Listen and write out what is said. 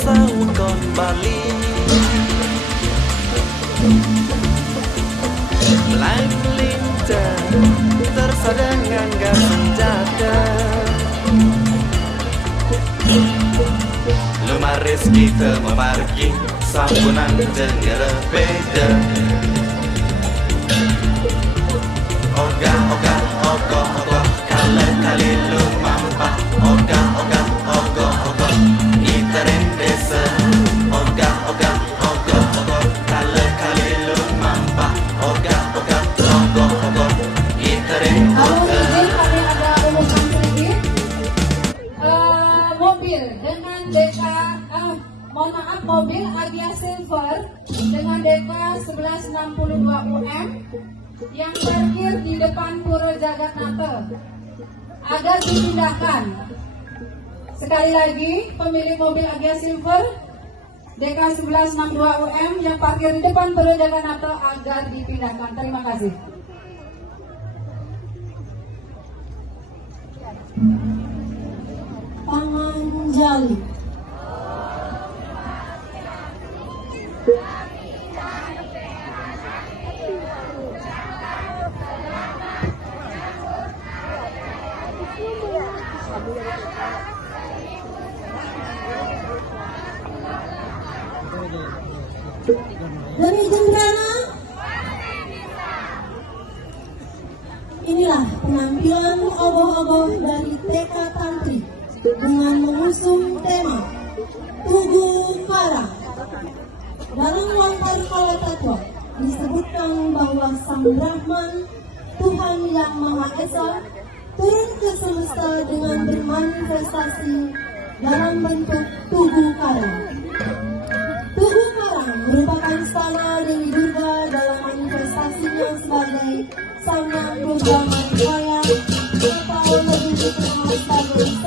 sawukon Bali Mulai melintas tersadang anggar senjata Lumaris kita memargi sampunan dengar beda Oga, oga, ogo, ogo Kali-kali lu mampah Oga, oga, ogo, ogo Iterin desa Oga, oga, ogo, ogo Kali-kali lu mampah Oga, oga, ogo, ogo Iterin desa ada umuman sedikit mobil dengan DK mohon maaf, mobil Agia Silver dengan DK 1162 UM yang parkir di depan Pura Jagatnata agar dipindahkan. Sekali lagi, pemilik mobil Agia Silver DK 1162 UM yang parkir di depan Pura Jagatnata agar dipindahkan. Terima kasih. Panganjali. Dari Jendrana, inilah penampilan ogoh-ogoh dari TK Tantri dengan mengusung tema Tugu Karang. Dalam Lontar Kalatatwa disebutkan bahwa Sang Brahman, Tuhan Yang Maha Esa, turun ke semesta dengan bermanifestasi dalam bentuk Tugu Karang. Tugu Karang merupakan stana Dewi Durga dalam manifestasinya sebagai Sang Yang Durga Mahkaya atau lebih dikenal sebagai